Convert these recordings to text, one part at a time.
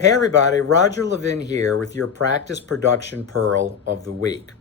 Hey everybody, Roger Levin here with your Practice Production Pearl of the Week.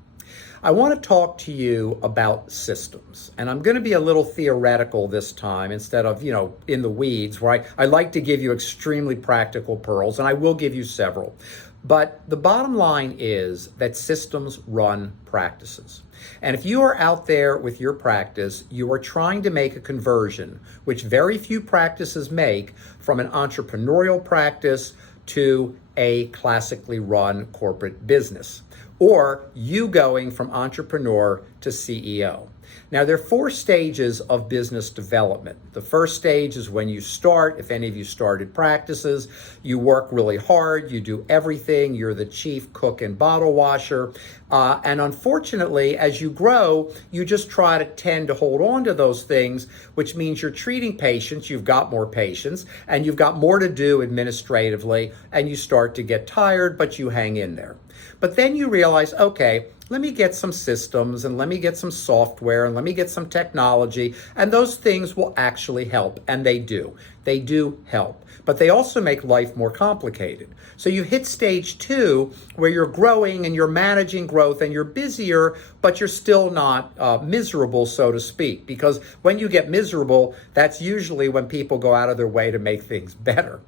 I want to talk to you about systems, and I'm going to be a little theoretical this time instead of, in the weeds, where I like to give you extremely practical pearls, and I will give you several. But the bottom line is that systems run practices. And if you are out there with your practice, you are trying to make a conversion, which very few practices make, from an entrepreneurial practice to a classically run corporate business, or you going from entrepreneur to CEO. Now, there are 4 stages of business development. The first stage is when you start. If any of you started practices, you work really hard, you do everything, you're the chief cook and bottle washer. And unfortunately, as you grow, you just try to tend to hold on to those things, which means you're treating patients, you've got more patients, and you've got more to do administratively, and you start to get tired, but you hang in there. But then you realize, okay, let me get some systems and let me get some software and let me get some technology, and those things will actually help, and they do. They do help, but they also make life more complicated. So you hit stage 2 where you're growing and you're managing growth and you're busier, but you're still not miserable, so to speak, because when you get miserable, that's usually when people go out of their way to make things better.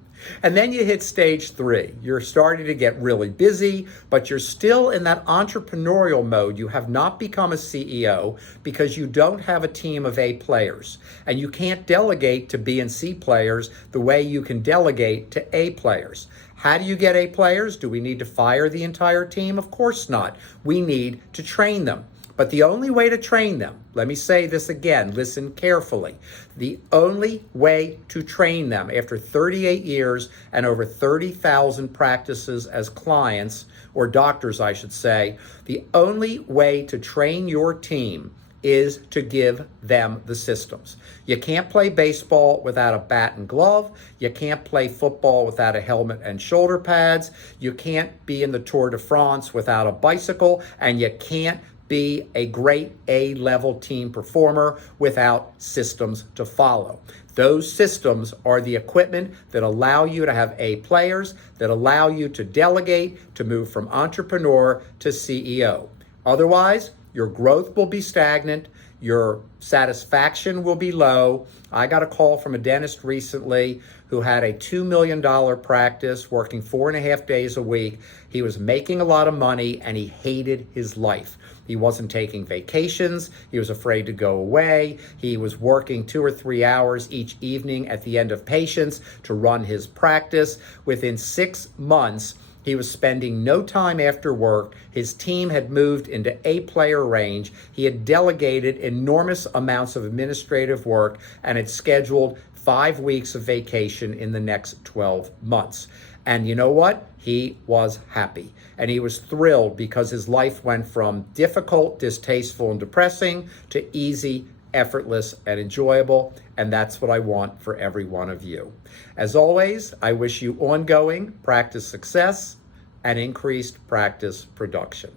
And then you hit stage 3. You're starting to get really busy, but you're still in that entrepreneurial mode. You have not become a CEO because you don't have a team of A players. And you can't delegate to B and C players the way you can delegate to A players. How do you get A players? Do we need to fire the entire team? Of course not. We need to train them. But the only way to train them, let me say this again, listen carefully. The only way to train them after 38 years and over 30,000 practices as clients, or doctors, I should say, the only way to train your team is to give them the systems. You can't play baseball without a bat and glove. You can't play football without a helmet and shoulder pads. You can't be in the Tour de France without a bicycle, and you can't be a great A-level team performer without systems to follow. Those systems are the equipment that allow you to have A players, that allow you to delegate, to move from entrepreneur to CEO. Otherwise, your growth will be stagnant, your satisfaction will be low. I got a call from a dentist recently who had a $2 million practice, working 4.5 days a week. He was making a lot of money and he hated his life. He wasn't taking vacations. He was afraid to go away. He was working 2 or 3 hours each evening at the end of patients to run his practice. Within 6 months, he was spending no time after work. His team had moved into A-player range. He had delegated enormous amounts of administrative work and had scheduled 5 weeks of vacation in the next 12 months. And you know what? He was happy. And he was thrilled because his life went from difficult, distasteful, and depressing to easy, effortless, and enjoyable. And that's what I want for every one of you. As always, I wish you ongoing practice success and increased practice production.